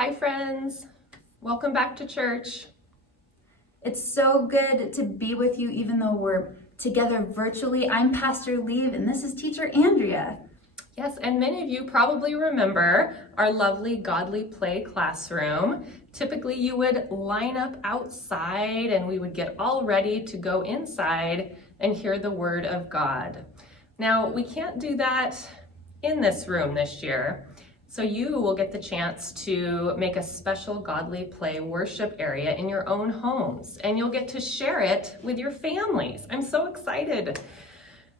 Hi friends, welcome back to church. It's so good to be with you even though we're together virtually. I'm Pastor Leave and this is Teacher Andrea. Yes, and many of you probably remember our lovely Godly Play classroom. Typically you would line up outside and we would get all ready to go inside and hear the Word of God. Now, we can't do that in this room this year. So you will get the chance to make a special Godly Play worship area in your own homes, and you'll get to share it with your families. I'm so excited.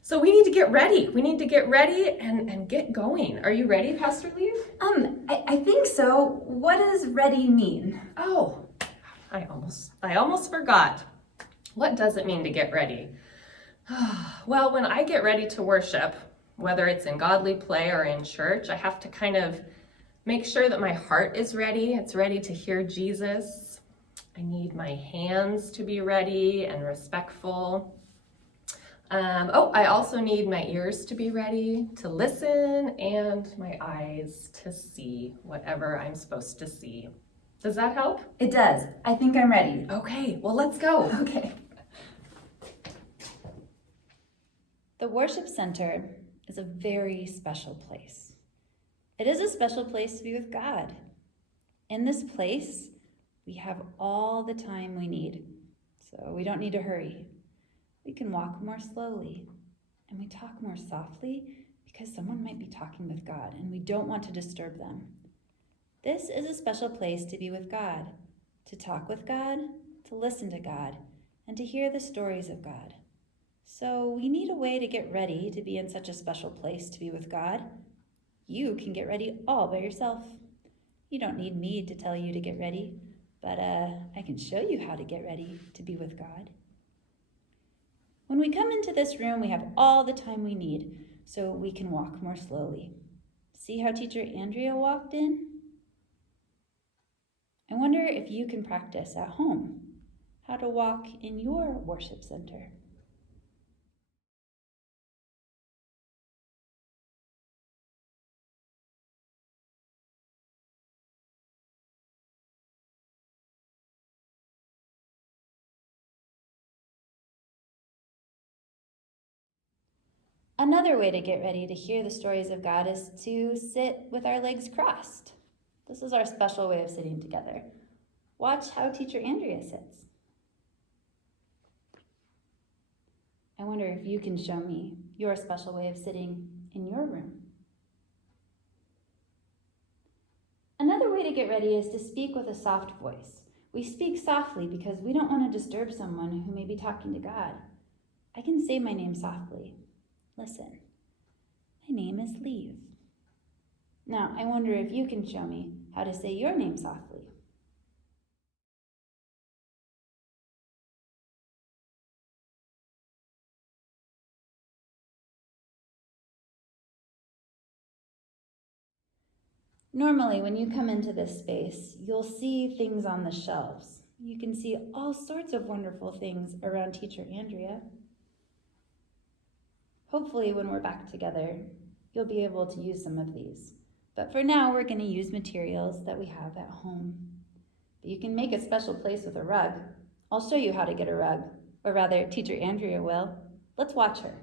So we need to get ready. We need to get ready and get going. Are you ready, Pastor Leave? I think so. What does ready mean? Oh, I almost forgot. What does it mean to get ready? Well, when I get ready to worship, whether it's in Godly Play or in church, I have to kind of make sure that my heart is ready. It's ready to hear Jesus. I need my hands to be ready and respectful. I also need my ears to be ready to listen and my eyes to see whatever I'm supposed to see. Does that help? It does. I think I'm ready. Okay, well, let's go. Okay. The worship center is a very special place. It is a special place to be with God. In this place, we have all the time we need, so we don't need to hurry. We can walk more slowly, and we talk more softly because someone might be talking with God, and we don't want to disturb them. This is a special place to be with God, to talk with God, to listen to God, and to hear the stories of God. So we need a way to get ready to be in such a special place to be with God. You can get ready all by yourself. You don't need me to tell you to get ready, but I can show you how to get ready to be with God. When we come into this room, we have all the time we need, so we can walk more slowly. See how Teacher Andrea walked in? I wonder if you can practice at home how to walk in your worship center. Another way to get ready to hear the stories of God is to sit with our legs crossed. This is our special way of sitting together. Watch how Teacher Andrea sits. I wonder if you can show me your special way of sitting in your room. Another way to get ready is to speak with a soft voice. We speak softly because we don't want to disturb someone who may be talking to God. I can say my name softly. Listen, my name is Leave. Now, I wonder if you can show me how to say your name softly. Normally, when you come into this space, you'll see things on the shelves. You can see all sorts of wonderful things around Teacher Andrea. Hopefully, when we're back together, you'll be able to use some of these. But for now, we're going to use materials that we have at home. But you can make a special place with a rug. I'll show you how to get a rug, or rather, Teacher Andrea will. Let's watch her.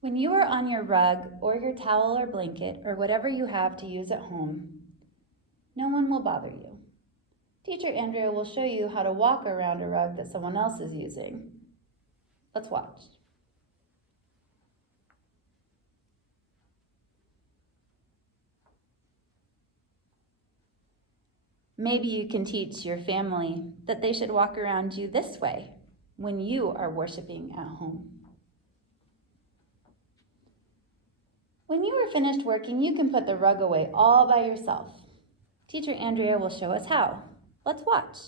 When you are on your rug or your towel or blanket or whatever you have to use at home, no one will bother you. Teacher Andrea will show you how to walk around a rug that someone else is using. Let's watch. Maybe you can teach your family that they should walk around you this way when you are worshiping at home. When you are finished working, you can put the rug away all by yourself. Teacher Andrea will show us how. Let's watch.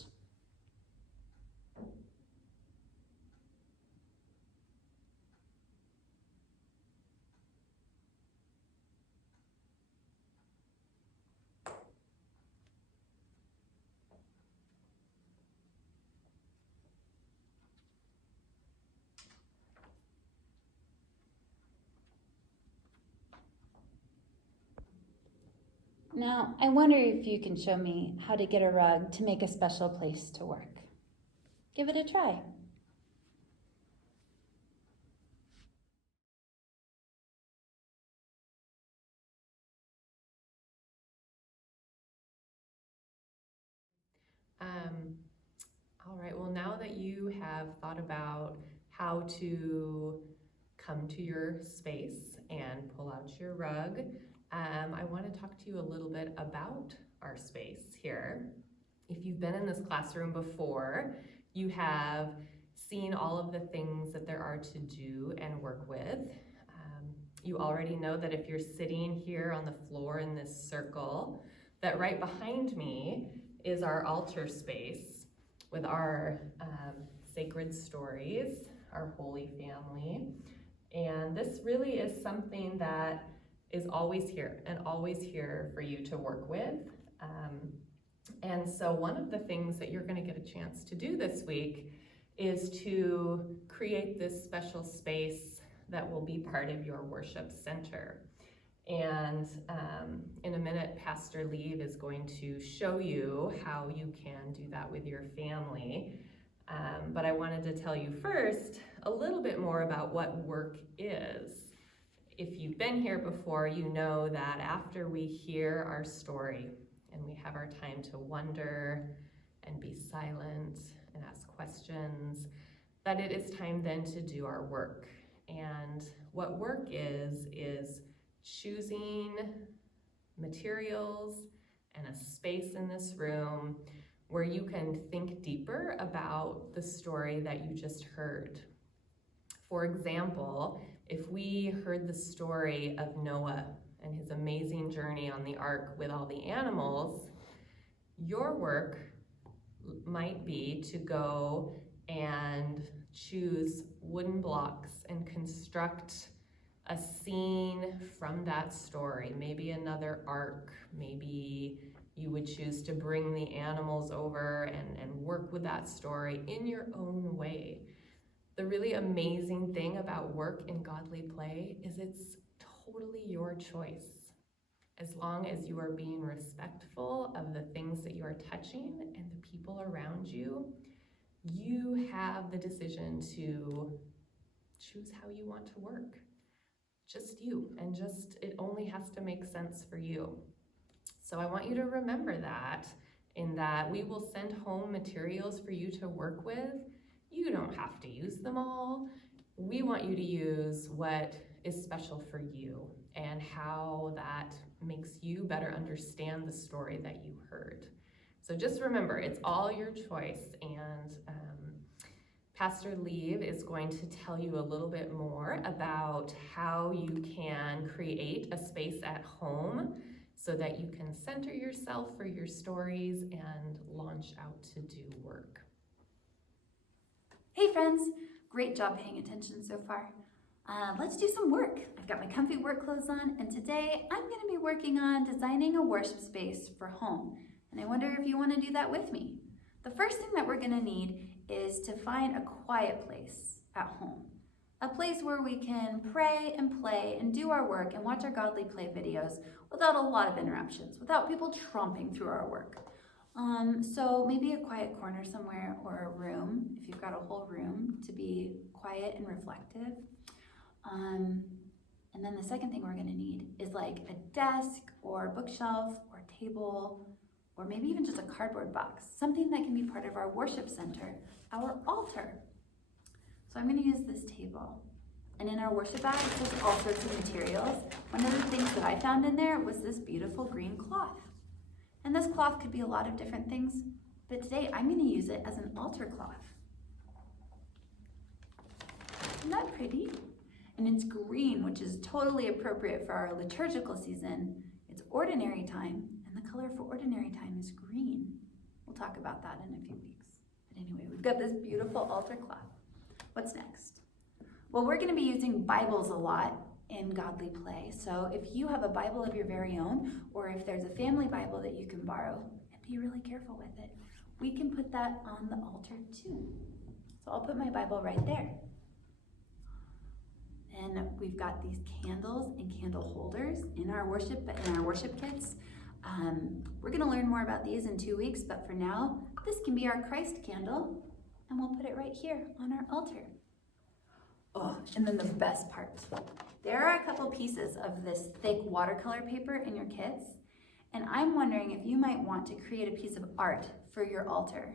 Now, I wonder if you can show me how to get a rug to make a special place to work. Give it a try. All right, well, now that you have thought about how to come to your space and pull out your rug, I want to talk to you a little bit about our space here. If you've been in this classroom before, you have seen all of the things that there are to do and work with. You already know that if you're sitting here on the floor in this circle, that right behind me is our altar space with our sacred stories, our Holy Family. And this really is something that is always here and always here for you to work with. And so one of the things that you're going to get a chance to do this week is to create this special space that will be part of your worship center. And in a minute, Pastor Leave is going to show you how you can do that with your family. But I wanted to tell you first a little bit more about what work is. If you've been here before, you know that after we hear our story and we have our time to wonder and be silent and ask questions, that it is time then to do our work. And what work is choosing materials and a space in this room where you can think deeper about the story that you just heard. For example, if we heard the story of Noah and his amazing journey on the ark with all the animals, your work might be to go and choose wooden blocks and construct a scene from that story, maybe another ark, maybe you would choose to bring the animals over and work with that story in your own way. The really amazing thing about work in godly play is it's totally your choice. As long as you are being respectful of the things that you are touching and the people around you, you have the decision to choose how you want to work. Just you, and it only has to make sense for you. So I want you to remember that, in that we will send home materials for you to work with. You don't have to use them all. We want you to use what is special for you and how that makes you better understand the story that you heard. So just remember, it's all your choice, and Pastor Leave is going to tell you a little bit more about how you can create a space at home so that you can center yourself for your stories and launch out to do work. Hey friends, great job paying attention so far. Let's do some work. I've got my comfy work clothes on, and today I'm going to be working on designing a worship space for home. And I wonder if you want to do that with me. The first thing that we're going to need is to find a quiet place at home. A place where we can pray and play and do our work and watch our godly play videos without a lot of interruptions, without people tromping through our work. So maybe a quiet corner somewhere, or a room, if you've got a whole room, to be quiet and reflective. And then the second thing we're going to need is like a desk or a bookshelf or a table, or maybe even just a cardboard box, something that can be part of our worship center, our altar. So I'm going to use this table. And in our worship bag, there's all sorts of materials. One of the things that I found in there was this beautiful green cloth. And this cloth could be a lot of different things, but today I'm going to use it as an altar cloth. Isn't that pretty? And it's green, which is totally appropriate for our liturgical season. It's ordinary time, and the color for ordinary time is green. We'll talk about that in a few weeks. But anyway, we've got this beautiful altar cloth. What's next? Well, we're going to be using Bibles a lot in godly play. So if you have a Bible of your very own, or if there's a family Bible that you can borrow, and be really careful with it, we can put that on the altar too. So I'll put my Bible right there. And we've got these candles and candle holders in our worship kits. We're going to learn more about these in 2 weeks, but for now, this can be our Christ candle, and we'll put it right here on our altar. Oh, and then the best part. There are a couple pieces of this thick watercolor paper in your kits, and I'm wondering if you might want to create a piece of art for your altar.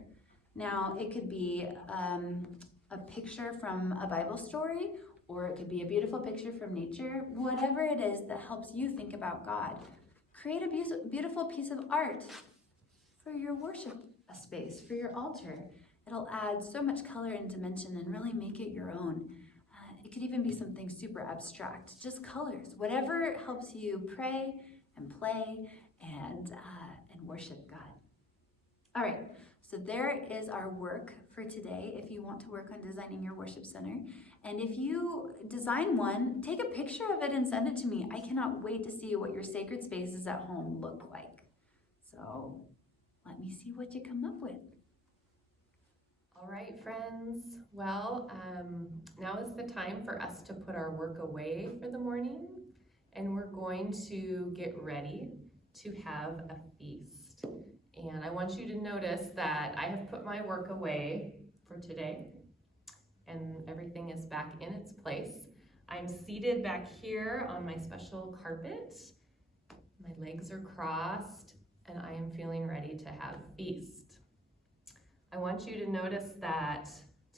Now, it could be a picture from a Bible story, or it could be a beautiful picture from nature, whatever it is that helps you think about God. Create a beautiful piece of art for your worship space, for your altar. It'll add so much color and dimension and really make it your own. It could even be something super abstract, just colors, whatever helps you pray and play and worship God. All right, so there is our work for today if you want to work on designing your worship center. And if you design one, take a picture of it and send it to me. I cannot wait to see what your sacred spaces at home look like. So let me see what you come up with. All right, friends. Well, now is the time for us to put our work away for the morning, and we're going to get ready to have a feast. And I want you to notice that I have put my work away for today, and everything is back in its place. I'm seated back here on my special carpet. My legs are crossed, and I am feeling ready to have feast. I want you to notice that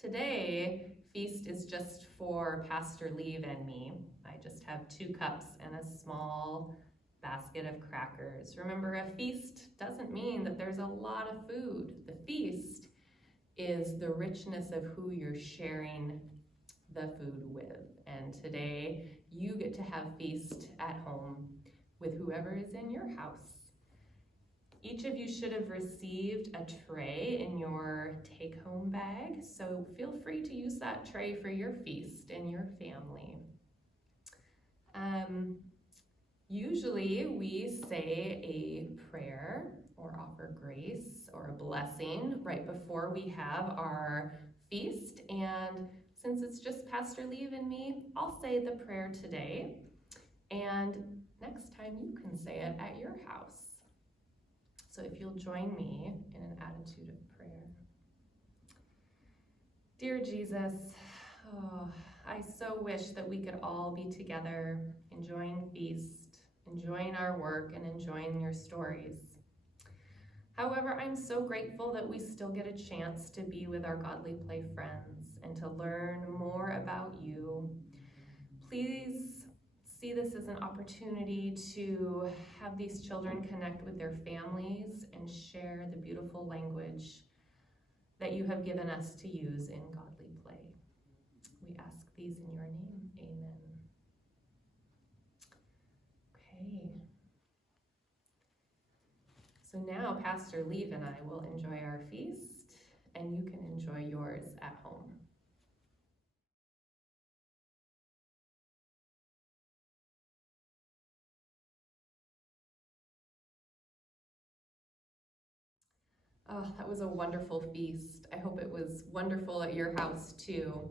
today, feast is just for Pastor Leave and me. I just have 2 cups and a small basket of crackers. Remember, a feast doesn't mean that there's a lot of food. The feast is the richness of who you're sharing the food with. And today, you get to have feast at home with whoever is in your house. Each of you should have received a tray in your take-home bag, so feel free to use that tray for your feast and your family. Usually we say a prayer or offer grace or a blessing right before we have our feast, and since it's just Pastor Leave and me, I'll say the prayer today, and next time you can say it at your house. So if you'll join me in an attitude of prayer. Dear Jesus, I so wish that we could all be together, enjoying feast, enjoying our work, and enjoying your stories. However, I'm so grateful that we still get a chance to be with our Godly Play friends and to learn more about you. Please see this as an opportunity to have these children connect with their families and share the beautiful language that you have given us to use in Godly Play. We ask these in your name. Amen. Okay. So now Pastor Leave and I will enjoy our feast, and you can enjoy yours at home. Oh, that was a wonderful feast. I hope it was wonderful at your house too.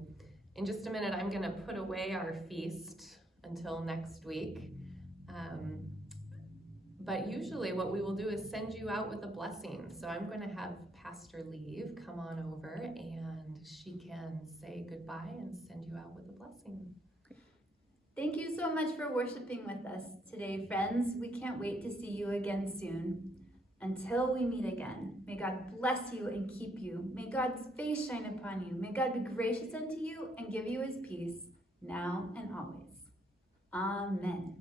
In just a minute, I'm going to put away our feast until next week. But usually what we will do is send you out with a blessing. So I'm going to have Pastor Leave come on over, and she can say goodbye and send you out with a blessing. Thank you so much for worshiping with us today, friends. We can't wait to see you again soon. Until we meet again, may God bless you and keep you. May God's face shine upon you. May God be gracious unto you and give you his peace, now and always. Amen.